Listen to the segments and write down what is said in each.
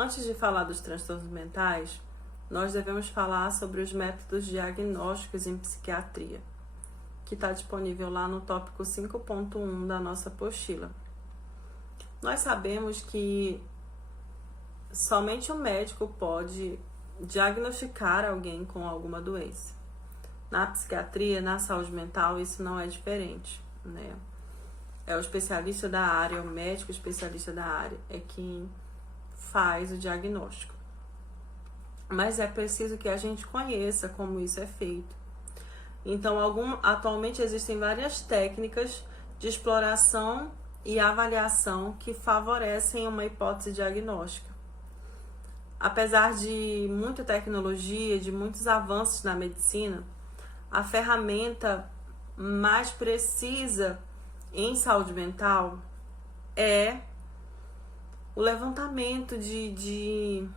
Antes de falar dos transtornos mentais, nós devemos falar sobre os métodos diagnósticos em psiquiatria, que está disponível lá no tópico 5.1 da nossa apostila. Nós sabemos que somente o médico pode diagnosticar alguém com alguma doença. Na psiquiatria, na saúde mental, isso não é diferente, né? É o especialista da área, o médico especialista da área, é quem faz o diagnóstico. Mas é preciso que a gente conheça como isso é feito. Então, atualmente existem várias técnicas de exploração e avaliação que favorecem uma hipótese diagnóstica. Apesar de muita tecnologia, de muitos avanços na medicina, a ferramenta mais precisa em saúde mental é o levantamento de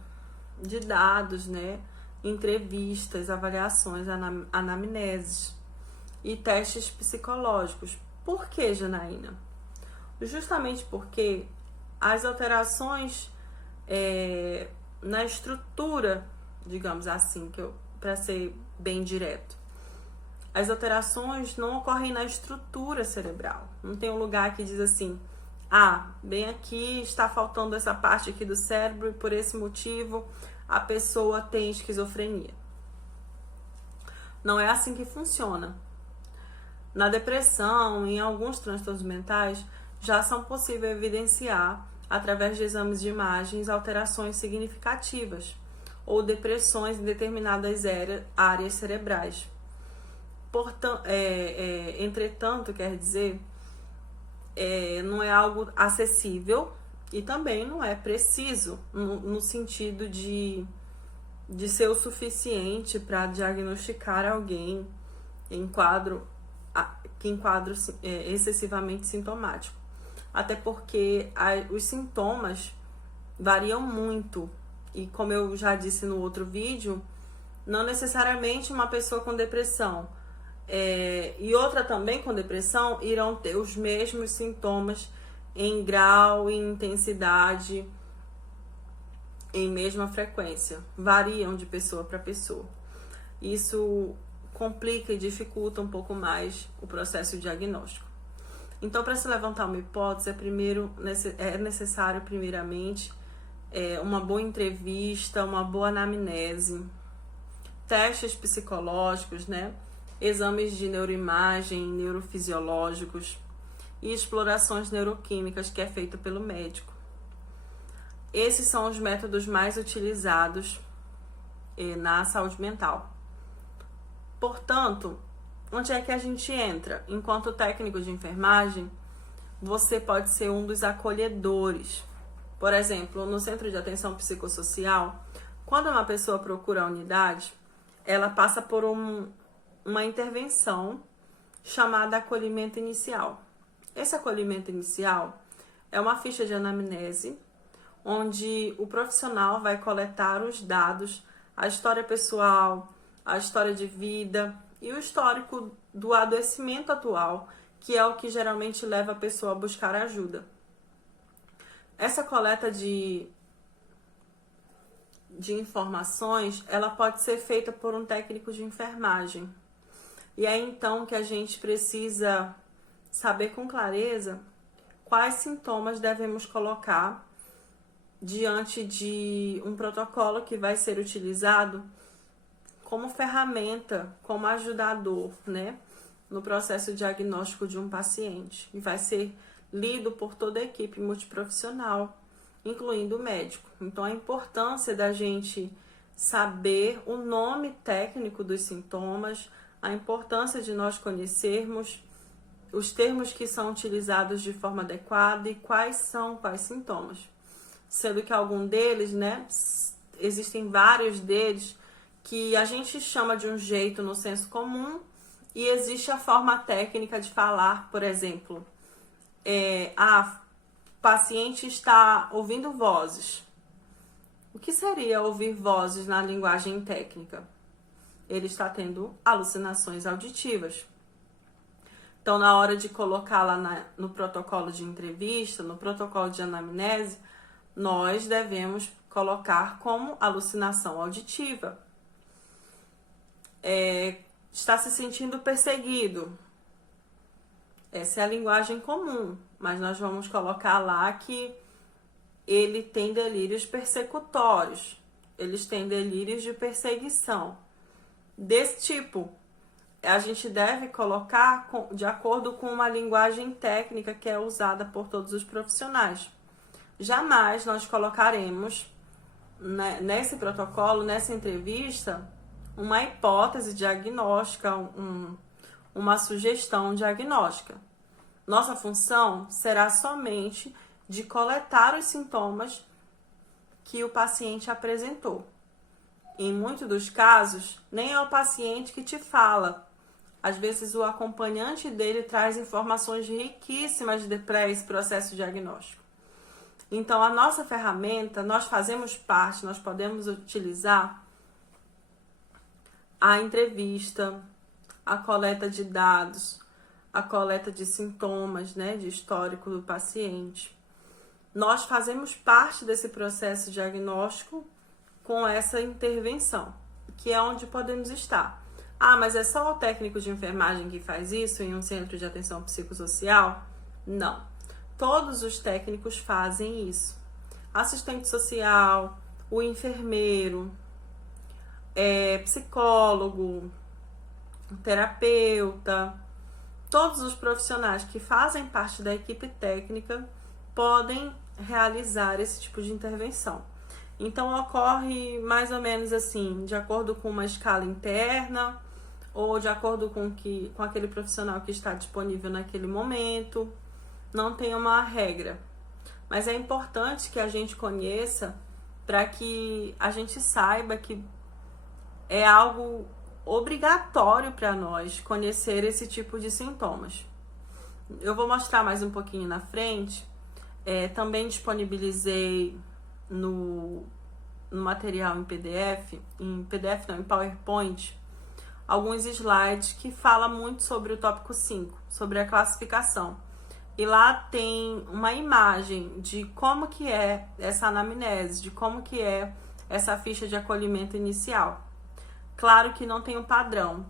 dados, né? Entrevistas, avaliações, anamneses e testes psicológicos. Por que, Janaína? Justamente porque as alterações na estrutura, digamos assim, para ser bem direto, as alterações não ocorrem na estrutura cerebral. Não tem um lugar que diz assim: bem aqui está faltando essa parte aqui do cérebro e por esse motivo a pessoa tem esquizofrenia. Não é assim que funciona. Na depressão, em alguns transtornos mentais, já são possível evidenciar, através de exames de imagens, alterações significativas ou depressões em determinadas áreas cerebrais. Entretanto, quer dizer, não é algo acessível e também não é preciso no sentido de ser o suficiente para diagnosticar alguém em quadro excessivamente sintomático. Até porque os sintomas variam muito e, como eu já disse no outro vídeo, não necessariamente uma pessoa com depressão e outra também com depressão irão ter os mesmos sintomas em grau, em intensidade, em mesma frequência. Variam de pessoa para pessoa. Isso complica e dificulta um pouco mais o processo diagnóstico. Então, para se levantar uma hipótese, é necessário, primeiramente, uma boa entrevista, uma boa anamnese, testes psicológicos, né? Exames de neuroimagem, neurofisiológicos e explorações neuroquímicas que é feito pelo médico. Esses são os métodos mais utilizados na saúde mental. Portanto, onde é que a gente entra? Enquanto técnico de enfermagem, você pode ser um dos acolhedores. Por exemplo, no Centro de Atenção Psicossocial, quando uma pessoa procura a unidade, ela passa por uma intervenção chamada acolhimento inicial. Esse acolhimento inicial é uma ficha de anamnese, onde o profissional vai coletar os dados, a história pessoal, a história de vida e o histórico do adoecimento atual, que é o que geralmente leva a pessoa a buscar ajuda. Essa coleta de informações, ela pode ser feita por um técnico de enfermagem. E é então que a gente precisa saber com clareza quais sintomas devemos colocar diante de um protocolo que vai ser utilizado como ferramenta, como ajudador, né, no processo diagnóstico de um paciente. E vai ser lido por toda a equipe multiprofissional, incluindo o médico. Então, a importância da gente saber o nome técnico dos sintomas, a importância de nós conhecermos os termos que são utilizados de forma adequada e quais sintomas. Sendo que algum deles, né, existem vários deles que a gente chama de um jeito no senso comum e existe a forma técnica de falar, por exemplo, o paciente está ouvindo vozes. O que seria ouvir vozes na linguagem técnica? Ele está tendo alucinações auditivas. Então, na hora de colocar lá no protocolo de entrevista, no protocolo de anamnese, nós devemos colocar como alucinação auditiva. Está se sentindo perseguido. Essa é a linguagem comum, mas nós vamos colocar lá que ele tem delírios persecutórios, eles têm delírios de perseguição. Desse tipo, a gente deve colocar de acordo com uma linguagem técnica que é usada por todos os profissionais. Jamais nós colocaremos nesse protocolo, nessa entrevista, uma hipótese diagnóstica, uma sugestão diagnóstica. Nossa função será somente de coletar os sintomas que o paciente apresentou. Em muitos dos casos, nem é o paciente que te fala. Às vezes, o acompanhante dele traz informações riquíssimas para esse processo diagnóstico. Então, a nossa ferramenta, nós fazemos parte, nós podemos utilizar a entrevista, a coleta de dados, a coleta de sintomas, né, de histórico do paciente. Nós fazemos parte desse processo diagnóstico com essa intervenção, que é onde podemos estar. Ah, mas é só o técnico de enfermagem que faz isso em um centro de atenção psicossocial? Não. Todos os técnicos fazem isso. Assistente social, o enfermeiro, psicólogo, terapeuta, todos os profissionais que fazem parte da equipe técnica podem realizar esse tipo de intervenção. Então, ocorre mais ou menos assim, de acordo com uma escala interna ou de acordo com aquele profissional que está disponível naquele momento. Não tem uma regra, mas é importante que a gente conheça para que a gente saiba que é algo obrigatório para nós conhecer esse tipo de sintomas. Eu vou mostrar mais um pouquinho na frente. Também disponibilizei no material em PDF não, em PowerPoint, alguns slides que falam muito sobre o tópico 5, sobre a classificação. E lá tem uma imagem de como que é essa anamnese, de como que é essa ficha de acolhimento inicial. Claro que não tem um padrão.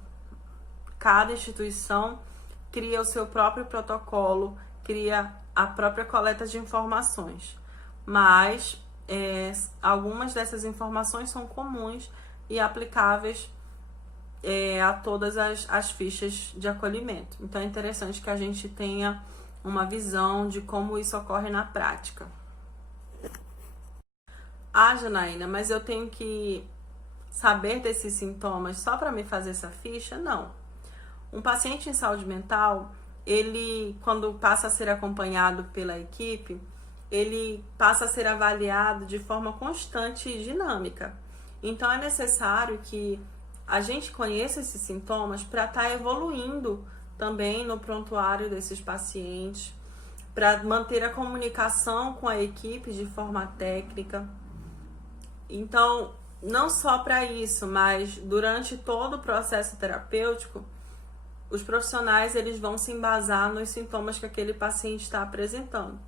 Cada instituição cria o seu próprio protocolo, cria a própria coleta de informações. Mas algumas dessas informações são comuns e aplicáveis a todas as fichas de acolhimento. Então é interessante que a gente tenha uma visão de como isso ocorre na prática. Ah, Janaína, mas eu tenho que saber desses sintomas só para me fazer essa ficha? Não. Um paciente em saúde mental, ele, quando passa a ser acompanhado pela equipe, ele passa a ser avaliado de forma constante e dinâmica. Então, é necessário que a gente conheça esses sintomas para estar evoluindo também no prontuário desses pacientes, para manter a comunicação com a equipe de forma técnica. Então, não só para isso, mas durante todo o processo terapêutico, os profissionais eles vão se embasar nos sintomas que aquele paciente está apresentando,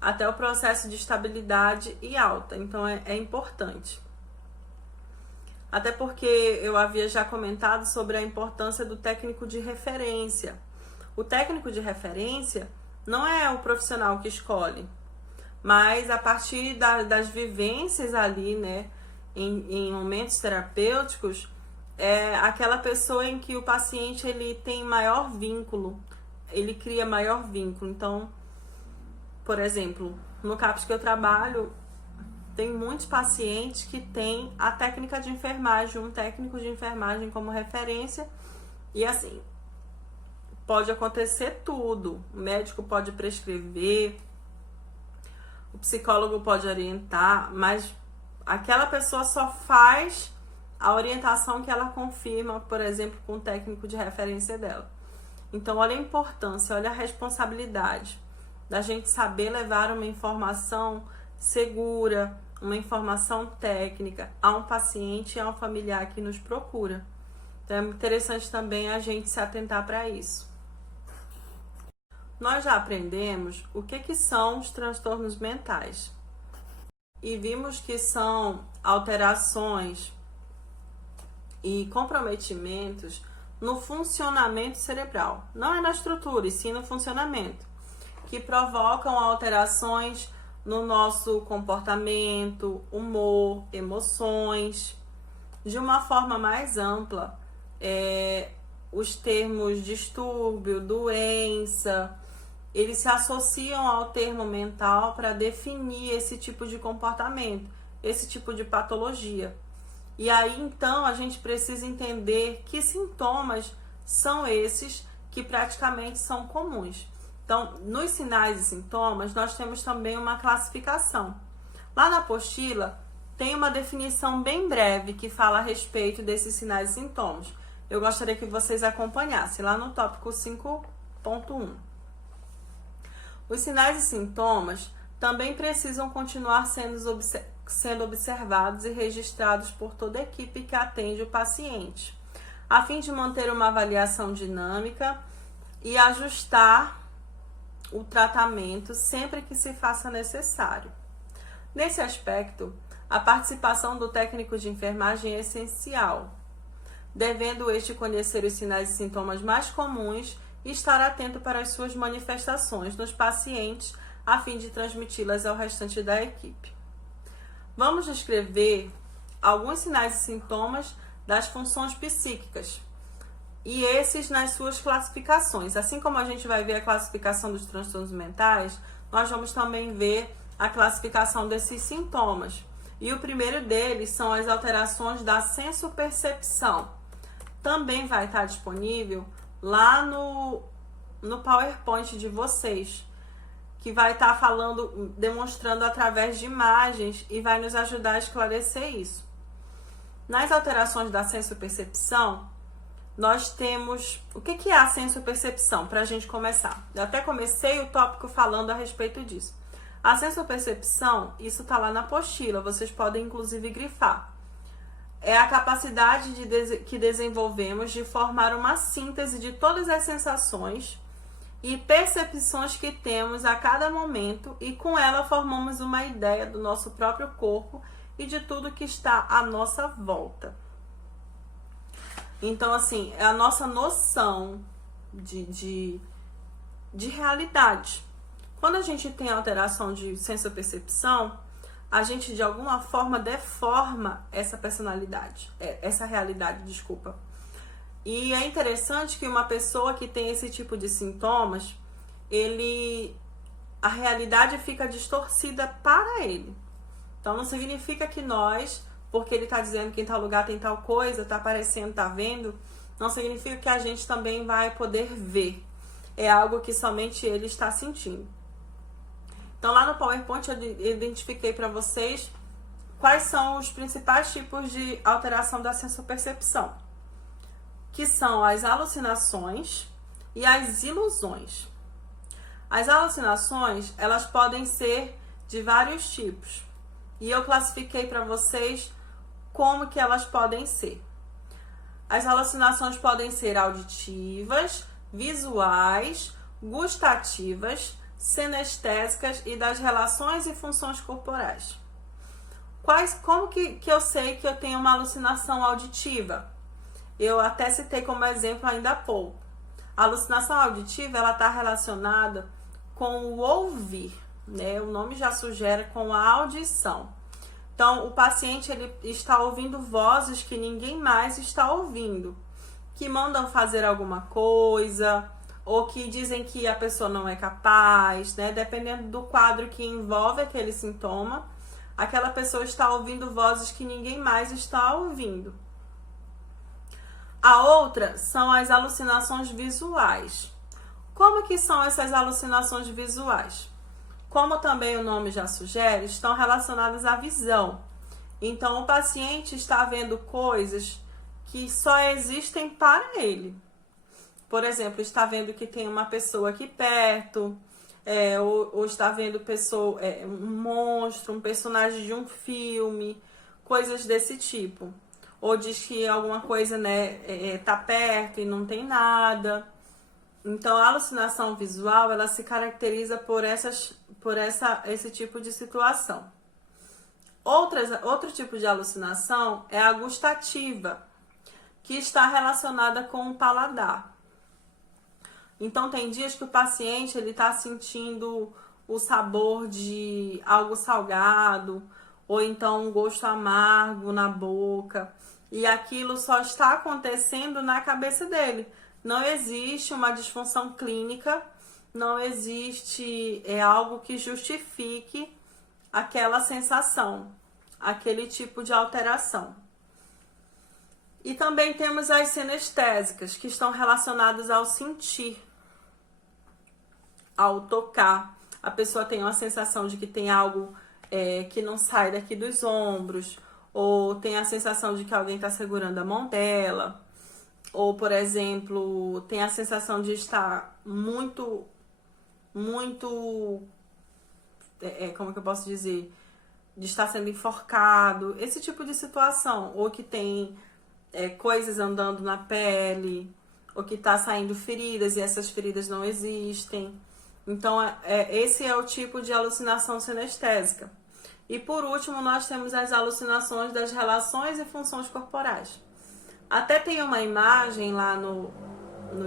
até o processo de estabilidade e alta. Então, é importante. Até porque eu havia já comentado sobre a importância do técnico de referência. O técnico de referência não é o profissional que escolhe, mas a partir das vivências ali, né, em momentos terapêuticos, é aquela pessoa em que o paciente ele tem maior vínculo, ele cria maior vínculo. Então, por exemplo, no CAPS que eu trabalho, tem muitos pacientes que têm a técnica de enfermagem, um técnico de enfermagem como referência, e assim, pode acontecer tudo. O médico pode prescrever, o psicólogo pode orientar, mas aquela pessoa só faz a orientação que ela confirma, por exemplo, com o técnico de referência dela. Então, olha a importância, olha a responsabilidade da gente saber levar uma informação segura, uma informação técnica a um paciente e a um familiar que nos procura. Então, é interessante também a gente se atentar para isso. Nós já aprendemos o que são os transtornos mentais. e vimos que são alterações e comprometimentos no funcionamento cerebral. Não é na estrutura, e sim no funcionamento, que provocam alterações no nosso comportamento, humor, emoções. De uma forma mais ampla, os termos distúrbio, doença, eles se associam ao termo mental para definir esse tipo de comportamento, esse tipo de patologia. E aí, então, a gente precisa entender que sintomas são esses que praticamente são comuns. Então, nos sinais e sintomas, nós temos também uma classificação. Lá na apostila, tem uma definição bem breve que fala a respeito desses sinais e sintomas. Eu gostaria que vocês acompanhassem lá no tópico 5.1. Os sinais e sintomas também precisam continuar sendo observados e registrados por toda a equipe que atende o paciente, a fim de manter uma avaliação dinâmica e ajustar o tratamento sempre que se faça necessário. Nesse aspecto, a participação do técnico de enfermagem é essencial, devendo este conhecer os sinais e sintomas mais comuns e estar atento para as suas manifestações nos pacientes, a fim de transmiti-las ao restante da equipe. Vamos descrever alguns sinais e sintomas das funções psíquicas, e esses nas suas classificações. Assim como a gente vai ver a classificação dos transtornos mentais, nós vamos também ver a classificação desses sintomas. E o primeiro deles são as alterações da sensopercepção. Também vai estar disponível lá no PowerPoint de vocês, que vai estar demonstrando através de imagens e vai nos ajudar a esclarecer isso. Nas alterações da sensopercepção, nós temos... O que é a sensopercepção? Para a gente começar. Eu até comecei o tópico falando a respeito disso. A sensopercepção, isso está lá na apostila, vocês podem inclusive grifar. É a capacidade que desenvolvemos de formar uma síntese de todas as sensações e percepções que temos a cada momento, e com ela formamos uma ideia do nosso próprio corpo e de tudo que está à nossa volta. Então, assim, é a nossa noção de realidade. Quando a gente tem alteração de sensopercepção, a gente de alguma forma deforma essa personalidade, essa realidade, desculpa. E é interessante que uma pessoa que tem esse tipo de sintomas, a realidade fica distorcida para ele. Então não significa que nós, porque ele está dizendo que em tal lugar tem tal coisa, está aparecendo, está vendo, não significa que a gente também vai poder ver. É algo que somente ele está sentindo. Então lá no PowerPoint eu identifiquei para vocês quais são os principais tipos de alteração da sensopercepção, que são as alucinações e as ilusões. As alucinações, elas podem ser de vários tipos, e eu classifiquei para vocês como que elas podem ser. As alucinações podem ser auditivas, visuais, gustativas, sinestésicas e das relações e funções corporais. Como que eu sei que eu tenho uma alucinação auditiva? Eu até citei como exemplo ainda há pouco. A alucinação auditiva, ela está relacionada com o ouvir, né? O nome já sugere com a audição. Então, o paciente ele está ouvindo vozes que ninguém mais está ouvindo, que mandam fazer alguma coisa, ou que dizem que a pessoa não é capaz, né? Dependendo do quadro que envolve aquele sintoma, aquela pessoa está ouvindo vozes que ninguém mais está ouvindo. A outra são as alucinações visuais. Como que são essas alucinações visuais? Como também o nome já sugere, estão relacionadas à visão. Então, o paciente está vendo coisas que só existem para ele. Por exemplo, está vendo que tem uma pessoa aqui perto, ou está vendo um monstro, um personagem de um filme, coisas desse tipo. Ou diz que alguma coisa, né, tá perto e não tem nada. Então, a alucinação visual, ela se caracteriza por esse tipo de situação. Outro tipo de alucinação é a gustativa, que está relacionada com o paladar. Então, tem dias que o paciente está sentindo o sabor de algo salgado, ou então um gosto amargo na boca, e aquilo só está acontecendo na cabeça dele. Não existe uma disfunção clínica, não existe algo que justifique aquela sensação, aquele tipo de alteração. E também temos as sinestésicas, que estão relacionadas ao sentir, ao tocar. A pessoa tem uma sensação de que tem algo que não sai daqui dos ombros, ou tem a sensação de que alguém está segurando a mão dela, ou, por exemplo, tem a sensação de estar muito, como que eu posso dizer? De estar sendo enforcado, esse tipo de situação, ou que tem coisas andando na pele, ou que está saindo feridas e essas feridas não existem. Então, esse é o tipo de alucinação sinestésica. E por último, nós temos as alucinações das relações e funções corporais. Até tem uma imagem lá no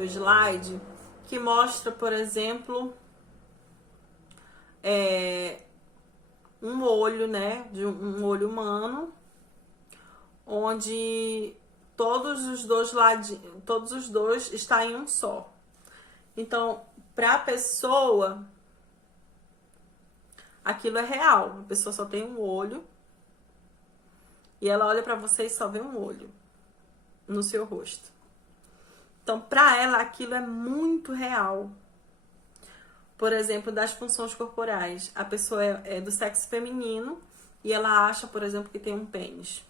slide que mostra, por exemplo, um olho, né, de um olho humano, onde todos os dois estão em um só. Então, para a pessoa, aquilo é real. A pessoa só tem um olho e ela olha para você e só vê um olho no seu rosto. Então, para ela, aquilo é muito real. Por exemplo, das funções corporais. A pessoa é do sexo feminino e ela acha, por exemplo, que tem um pênis,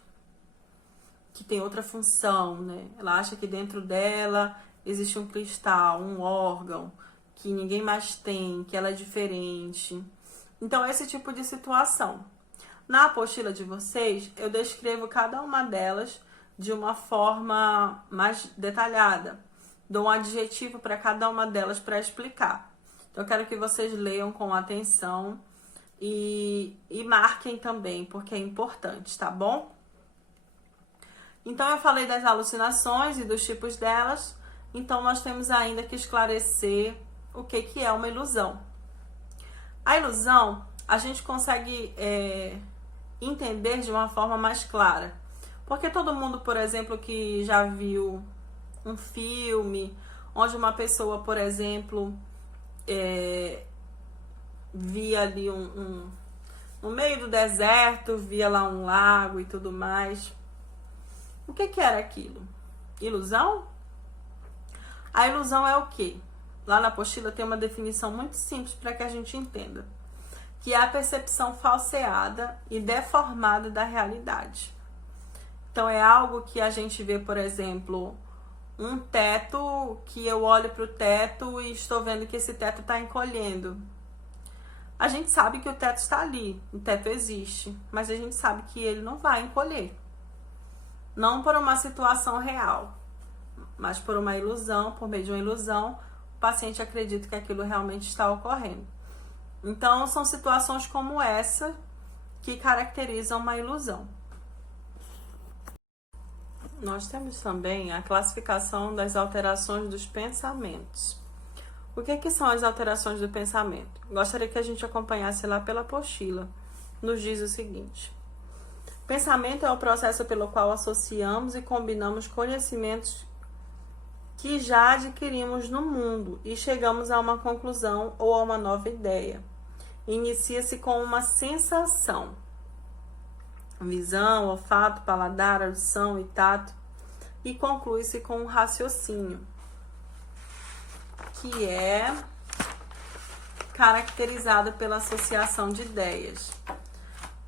que tem outra função, né? Ela acha que dentro dela existe um cristal, um órgão, que ninguém mais tem, que ela é diferente. Então, esse tipo de situação. Na apostila de vocês, eu descrevo cada uma delas de uma forma mais detalhada. Dou um adjetivo para cada uma delas para explicar. Então, eu quero que vocês leiam com atenção e marquem também, porque é importante, tá bom? Então, eu falei das alucinações e dos tipos delas. Então, nós temos ainda que esclarecer o que é uma ilusão. A ilusão, a gente consegue entender de uma forma mais clara. Porque todo mundo, por exemplo, que já viu um filme onde uma pessoa, por exemplo, via ali no meio do deserto, via lá um lago e tudo mais. O que era aquilo? Ilusão? A ilusão é o quê? Lá na apostila tem uma definição muito simples para que a gente entenda, que é a percepção falseada e deformada da realidade. Então, é algo que a gente vê, por exemplo, um teto, que eu olho para o teto e estou vendo que esse teto está encolhendo. A gente sabe que o teto está ali, o teto existe, mas a gente sabe que ele não vai encolher. Não por uma situação real, mas por uma ilusão, por meio de uma ilusão, o paciente acredita que aquilo realmente está ocorrendo. Então, são situações como essa que caracterizam uma ilusão. Nós temos também a classificação das alterações dos pensamentos. O que são as alterações do pensamento? Gostaria que a gente acompanhasse lá pela apostila. Nos diz o seguinte: pensamento é o processo pelo qual associamos e combinamos conhecimentos que já adquirimos no mundo e chegamos a uma conclusão ou a uma nova ideia. Inicia-se com uma sensação, visão, olfato, paladar, audição e tato, e conclui-se com um raciocínio, que é caracterizado pela associação de ideias.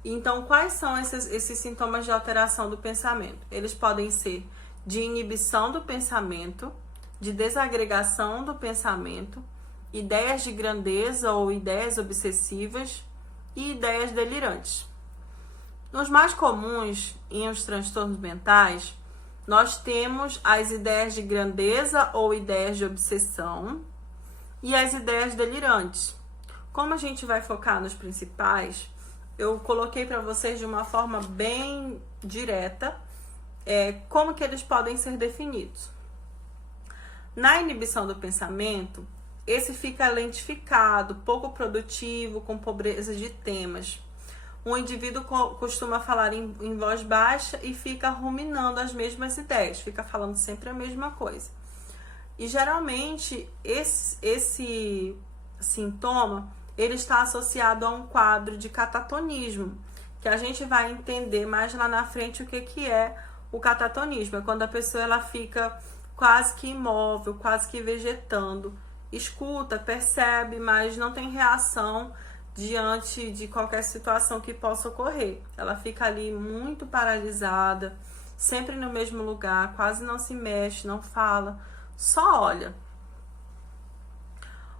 Então, quais são esses sintomas de alteração do pensamento? Eles podem ser de inibição do pensamento, de desagregação do pensamento, ideias de grandeza ou ideias obsessivas e ideias delirantes. Nos mais comuns em os transtornos mentais, nós temos as ideias de grandeza ou ideias de obsessão e as ideias delirantes. Como a gente vai focar nos principais, eu coloquei para vocês de uma forma bem direta como que eles podem ser definidos. Na inibição do pensamento, esse fica lentificado, pouco produtivo, com pobreza de temas. O indivíduo costuma falar em voz baixa e fica ruminando as mesmas ideias, fica falando sempre a mesma coisa. E geralmente esse sintoma ele está associado a um quadro de catatonismo, que a gente vai entender mais lá na frente o que é o catatonismo. É quando a pessoa ela fica quase que imóvel, quase que vegetando, escuta, percebe, mas não tem reação diante de qualquer situação que possa ocorrer. Ela fica ali muito paralisada, sempre no mesmo lugar, quase não se mexe, não fala, só olha.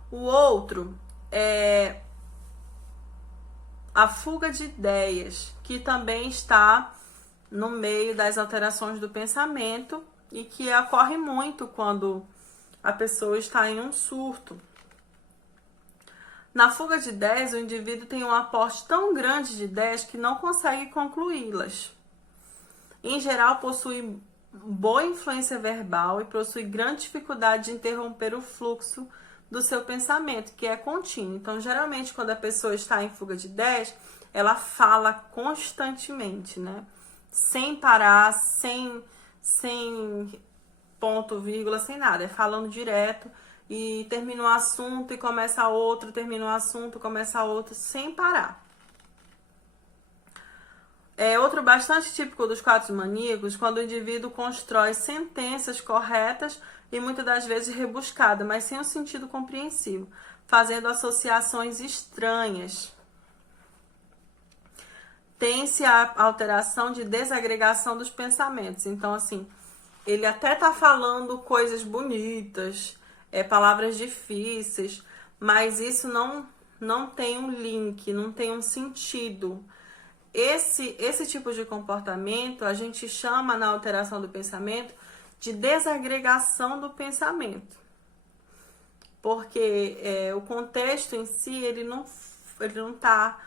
O outro é a fuga de ideias, que também está no meio das alterações do pensamento e que ocorre muito quando a pessoa está em um surto. Na fuga de ideias, o indivíduo tem um aporte tão grande de ideias que não consegue concluí-las. Em geral, possui boa influência verbal e possui grande dificuldade de interromper o fluxo do seu pensamento, que é contínuo. Então, geralmente, quando a pessoa está em fuga de ideias, ela fala constantemente, né? Sem parar, sem ponto, vírgula, sem nada. É falando direto e termina um assunto e começa outro, termina um assunto, começa outro, sem parar. Outro bastante típico dos quadros maníacos, quando o indivíduo constrói sentenças corretas e muitas das vezes rebuscadas, mas sem um sentido compreensivo, fazendo associações estranhas. Tem-se a alteração de desagregação dos pensamentos. Então, assim, ele até tá falando coisas bonitas, palavras difíceis, mas isso não tem um link, não tem um sentido. Esse tipo de comportamento a gente chama na alteração do pensamento de desagregação do pensamento, porque o contexto em si ele não está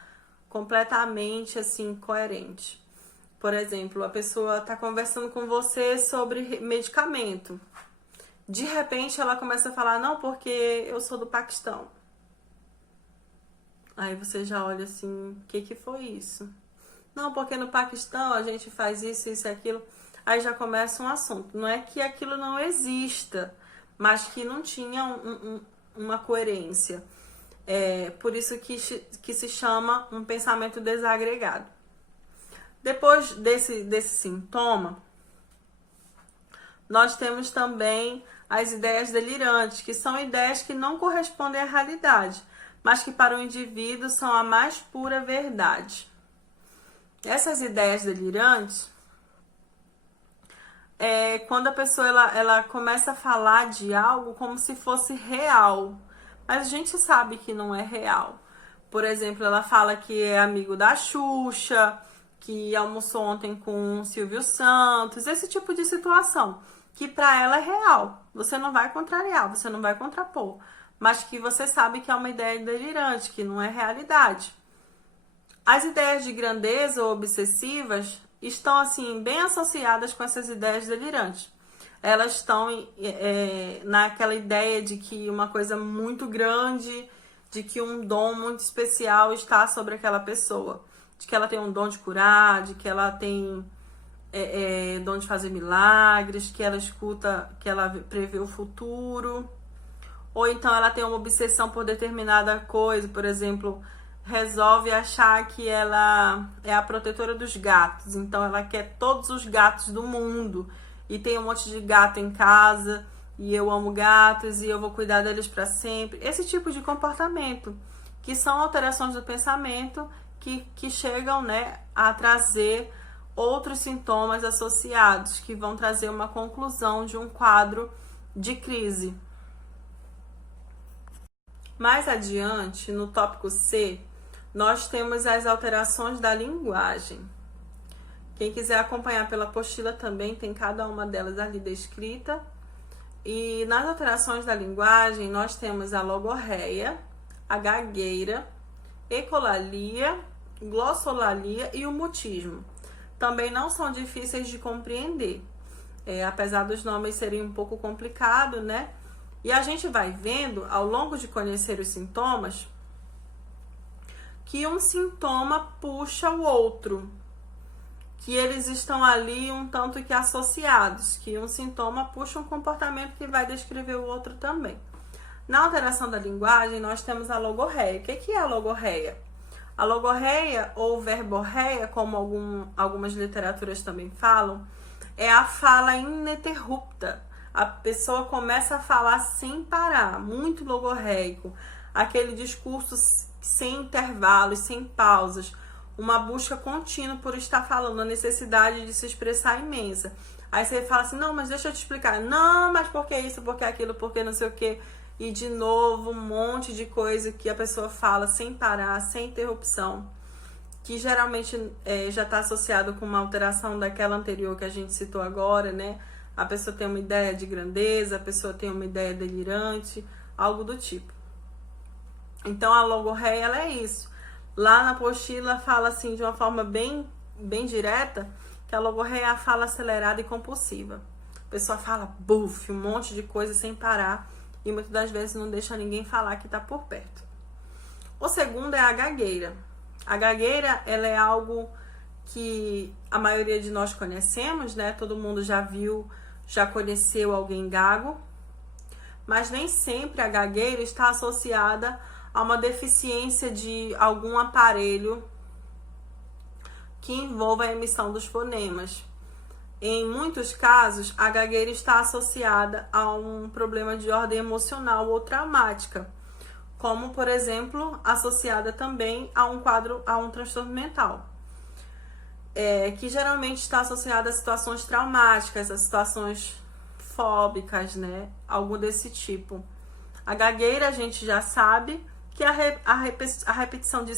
completamente assim coerente. Por exemplo, a pessoa está conversando com você sobre medicamento, de repente ela começa a falar, não, porque eu sou do Paquistão. Aí você já olha assim, o que foi isso? Não, porque no Paquistão a gente faz isso, isso e aquilo. Aí já começa um assunto. Não é que aquilo não exista, mas que não tinha uma coerência. Por isso que se chama um pensamento desagregado. Depois desse sintoma, nós temos também as ideias delirantes, que são ideias que não correspondem à realidade, mas que para o indivíduo são a mais pura verdade. Essas ideias delirantes quando a pessoa ela começa a falar de algo como se fosse real, mas a gente sabe que não é real. Por exemplo, ela fala que é amigo da Xuxa, que almoçou ontem com o Silvio Santos, esse tipo de situação, que para ela é real. Você não vai contrariar, você não vai contrapor, mas que você sabe que é uma ideia delirante, que não é realidade. As ideias de grandeza ou obsessivas estão assim bem associadas com essas ideias delirantes. Elas estão naquela ideia de que uma coisa muito grande, de que um dom muito especial está sobre aquela pessoa, de que ela tem um dom de curar, de que ela tem dom de fazer milagres, que ela escuta, que ela prevê o futuro, ou então ela tem uma obsessão por determinada coisa, por exemplo, resolve achar que ela é a protetora dos gatos, então ela quer todos os gatos do mundo e tem um monte de gato em casa e eu amo gatos e eu vou cuidar deles para sempre. Esse tipo de comportamento, que são alterações do pensamento que chegam, né, a trazer outros sintomas associados, que vão trazer uma conclusão de um quadro de crise. Mais adiante, no tópico C, nós temos as alterações da linguagem. Quem quiser acompanhar pela apostila também tem cada uma delas ali descrita. E nas alterações da linguagem, nós temos a logorreia, a gagueira, ecolalia glossolalia e o mutismo. Também não são difíceis de compreender, apesar dos nomes serem um pouco complicados, né? E a gente vai vendo, ao longo de conhecer os sintomas, que um sintoma puxa o outro, que eles estão ali um tanto que associados, que um sintoma puxa um comportamento que vai descrever o outro também. Na alteração da linguagem, nós temos a logorreia. O que é a logorreia? A logorreia, ou verborreia, como algumas literaturas também falam, é a fala ininterrupta. A pessoa começa a falar sem parar, muito logorreico. Aquele discurso sem intervalos, sem pausas, uma busca contínua por estar falando, a necessidade de se expressar imensa. Aí você fala assim, não, mas deixa eu te explicar. Não, mas por que isso, por que aquilo, por que não sei o quê. E de novo, um monte de coisa que a pessoa fala sem parar, sem interrupção, que geralmente já está associado com uma alteração daquela anterior que a gente citou agora, né? A pessoa tem uma ideia de grandeza, a pessoa tem uma ideia delirante, algo do tipo. Então, a logorreia, ela é isso. Lá na apostila fala assim de uma forma bem direta, que a logorreia é a fala acelerada e compulsiva. A pessoa fala buf, um monte de coisa sem parar e muitas das vezes não deixa ninguém falar que está por perto. O segundo é a gagueira. A gagueira, ela é algo que a maioria de nós conhecemos, né? Todo mundo já viu, já conheceu alguém gago, mas nem sempre a gagueira está associada a uma deficiência de algum aparelho que envolva a emissão dos fonemas. Em muitos casos, a gagueira está associada a um problema de ordem emocional ou traumática, como, por exemplo, associada também a um transtorno mental, que geralmente está associada a situações traumáticas, a situações fóbicas, né? Algo desse tipo. A gagueira, a gente já sabe que é a repetição de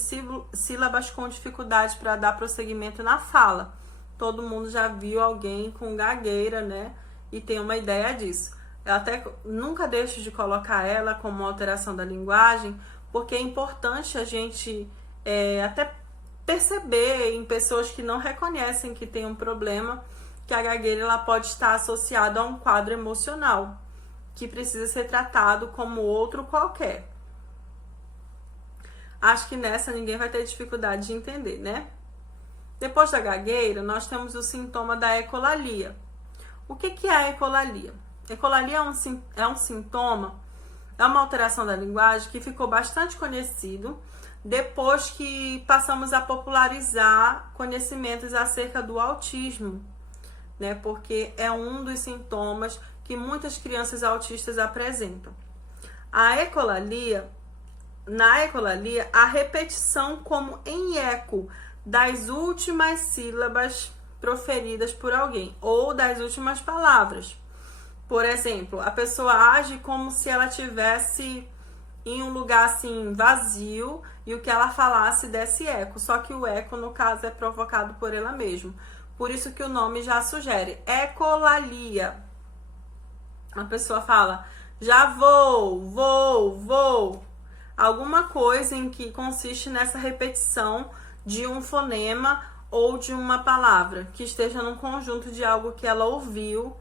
sílabas com dificuldade para dar prosseguimento na fala. Todo mundo já viu alguém com gagueira, né? E tem uma ideia disso. Eu até nunca deixo de colocar ela como uma alteração da linguagem, porque é importante a gente até perceber em pessoas que não reconhecem que tem um problema, que a gagueira ela pode estar associada a um quadro emocional, que precisa ser tratado como outro qualquer. Acho que nessa ninguém vai ter dificuldade de entender, né? Depois da gagueira, nós temos o sintoma da ecolalia. O que é a ecolalia? Ecolalia é um sintoma, é uma alteração da linguagem que ficou bastante conhecido depois que passamos a popularizar conhecimentos acerca do autismo, né? Porque é um dos sintomas que muitas crianças autistas apresentam. Na ecolalia, a repetição como em eco das últimas sílabas proferidas por alguém ou das últimas palavras. Por exemplo, a pessoa age como se ela estivesse em um lugar assim vazio e o que ela falasse desse eco, só que o eco no caso é provocado por ela mesma. Por isso que o nome já sugere ecolalia. A pessoa fala já vou. Alguma coisa em que consiste nessa repetição de um fonema ou de uma palavra que esteja num conjunto de algo que ela ouviu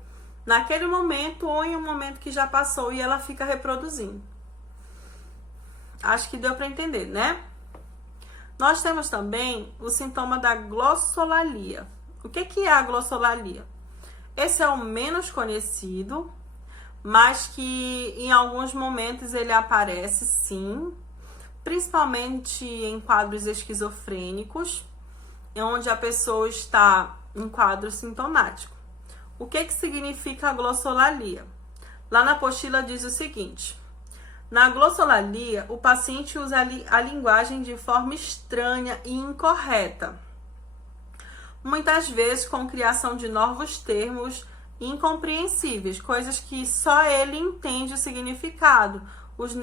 naquele momento ou em um momento que já passou e ela fica reproduzindo. Acho que deu para entender, né? Nós temos também o sintoma da glossolalia. O que é a glossolalia? Esse é o menos conhecido, mas que em alguns momentos ele aparece sim, principalmente em quadros esquizofrênicos, onde a pessoa está em quadro sintomático. O que significa a glossolalia? Lá na apostila diz o seguinte: na glossolalia, o paciente usa a linguagem de forma estranha e incorreta, muitas vezes com criação de novos termos incompreensíveis, coisas que só ele entende o significado, os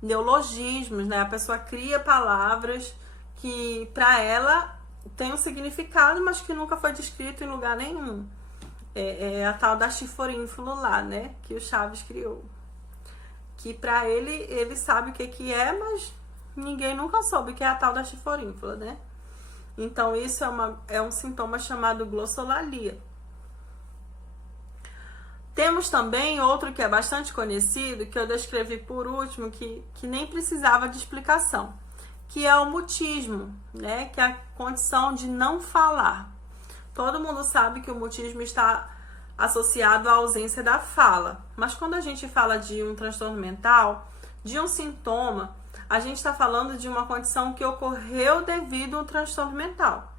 neologismos, né? A pessoa cria palavras que para ela tem um significado, mas que nunca foi descrito em lugar nenhum. É a tal da chiforínfilo lá, né? Que o Chaves criou. Que para ele sabe o que é, mas ninguém nunca soube que é a tal da chiforínfula, né? Então, isso é um sintoma chamado glossolalia. Temos também outro que é bastante conhecido, que eu descrevi por último, que nem precisava de explicação, que é o mutismo, né? Que é a condição de não falar. Todo mundo sabe que o mutismo está associado à ausência da fala, mas quando a gente fala de um transtorno mental, de um sintoma, a gente está falando de uma condição que ocorreu devido a um transtorno mental.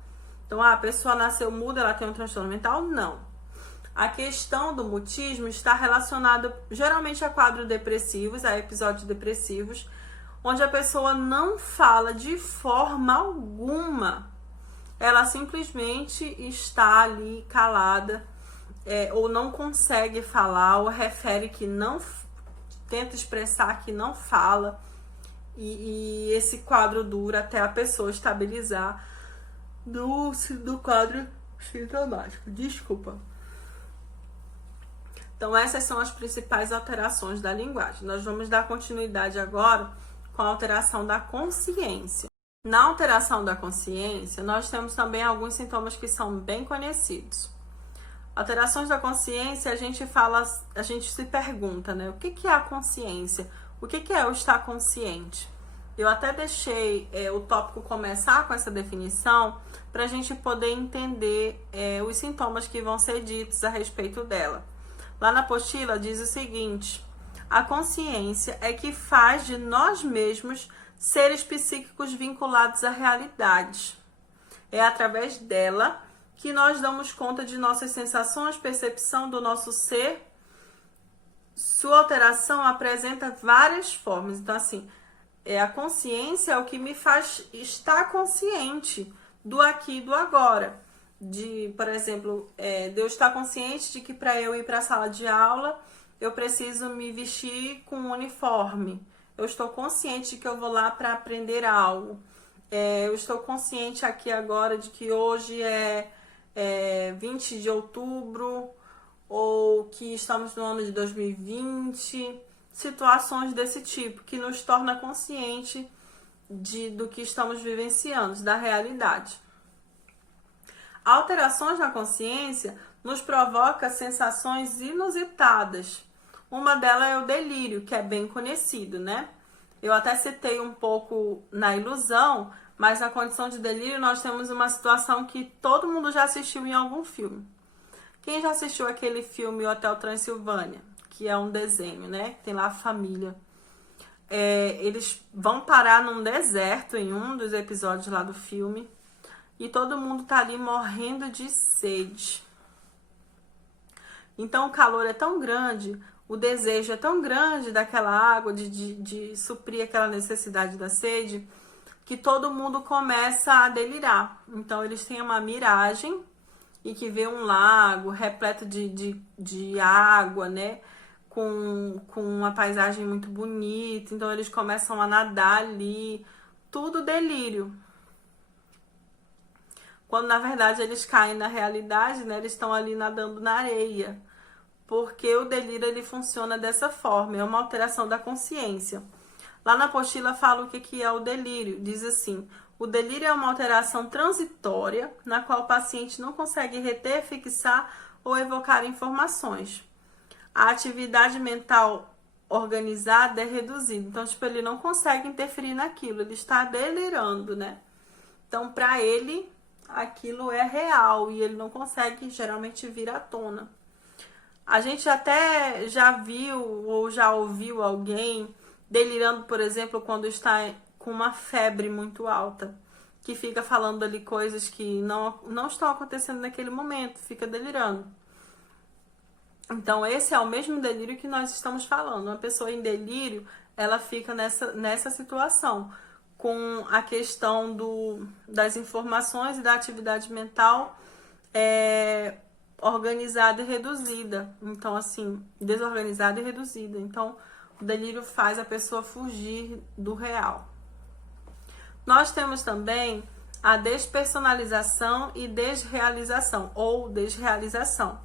Então, a pessoa nasceu muda, ela tem um transtorno mental? Não. A questão do mutismo está relacionada geralmente a quadros depressivos, a episódios depressivos, onde a pessoa não fala de forma alguma. Ela simplesmente está ali calada, ou não consegue falar, ou refere que não, tenta expressar que não fala, e esse quadro dura até a pessoa estabilizar do quadro sintomático. Desculpa. Então, essas são as principais alterações da linguagem. Nós vamos dar continuidade agora com a alteração da consciência. Na alteração da consciência, nós temos também alguns sintomas que são bem conhecidos. Alterações da consciência, a gente se pergunta, né? O que é a consciência? O que é o estar consciente? Eu até deixei o tópico começar com essa definição para a gente poder entender os sintomas que vão ser ditos a respeito dela. Lá na apostila diz o seguinte: a consciência é que faz de nós mesmos seres psíquicos vinculados à realidade. É através dela que nós damos conta de nossas sensações, percepção do nosso ser. Sua alteração apresenta várias formas. Então, assim, a consciência é o que me faz estar consciente do aqui e do agora. Por exemplo, de eu estar consciente de que para eu ir para a sala de aula, eu preciso me vestir com um uniforme. Eu estou consciente de que eu vou lá para aprender algo. Eu estou consciente aqui agora de que hoje é 20 de outubro, ou que estamos no ano de 2020. Situações desse tipo, que nos torna consciente do que estamos vivenciando, da realidade. Alterações na consciência nos provoca sensações inusitadas. Uma delas é o delírio, que é bem conhecido, né? Eu até citei um pouco na ilusão, mas na condição de delírio nós temos uma situação que todo mundo já assistiu em algum filme. Quem já assistiu aquele filme Hotel Transilvânia, que é um desenho, né? Tem lá a família. Eles vão parar num deserto em um dos episódios lá do filme. E todo mundo tá ali morrendo de sede. Então o calor é tão grande, o desejo é tão grande daquela água, de suprir aquela necessidade da sede, que todo mundo começa a delirar. Então eles têm uma miragem e que vê um lago repleto de água, né? Com uma paisagem muito bonita. Então eles começam a nadar ali, tudo delírio. Quando na verdade eles caem na realidade, né? Eles estão ali nadando na areia. Porque o delírio ele funciona dessa forma, é uma alteração da consciência. Lá na apostila fala o que é o delírio. Diz assim: o delírio é uma alteração transitória na qual o paciente não consegue reter, fixar ou evocar informações. A atividade mental organizada é reduzida. Então, ele não consegue interferir naquilo, ele está delirando, né? Então, para ele, aquilo é real e ele não consegue geralmente vir à tona. A gente até já viu ou já ouviu alguém delirando, por exemplo, quando está com uma febre muito alta, que fica falando ali coisas que não estão acontecendo naquele momento, fica delirando. Então, esse é o mesmo delírio que nós estamos falando. Uma pessoa em delírio, ela fica nessa situação, com a questão das informações e da atividade mental organizada e reduzida. Então, assim, desorganizada e reduzida. Então, o delírio faz a pessoa fugir do real. Nós temos também a despersonalização e desrealização, ou desrealização.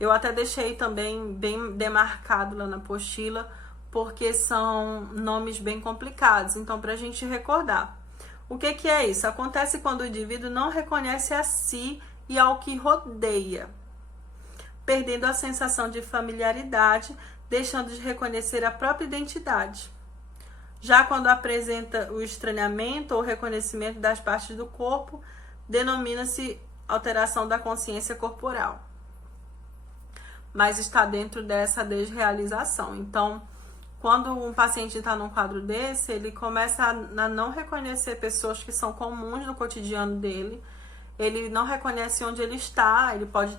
Eu até deixei também bem demarcado lá na apostila porque são nomes bem complicados. Então, para a gente recordar. O que é isso? Acontece quando o indivíduo não reconhece a si e ao que rodeia, perdendo a sensação de familiaridade, deixando de reconhecer a própria identidade. Já quando apresenta o estranhamento ou reconhecimento das partes do corpo, denomina-se alteração da consciência corporal. Mas está dentro dessa desrealização. Então, quando um paciente está num quadro desse, ele começa a não reconhecer pessoas que são comuns no cotidiano dele. Ele não reconhece onde ele está. Ele pode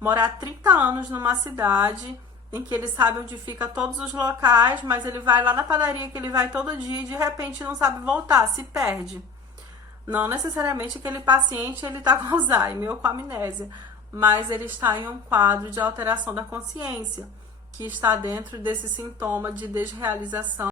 morar 30 anos numa cidade em que ele sabe onde fica todos os locais, mas ele vai lá na padaria que ele vai todo dia e de repente não sabe voltar, se perde. Não necessariamente aquele paciente ele está com Alzheimer ou com amnésia, mas ele está em um quadro de alteração da consciência, que está dentro desse sintoma de desrealização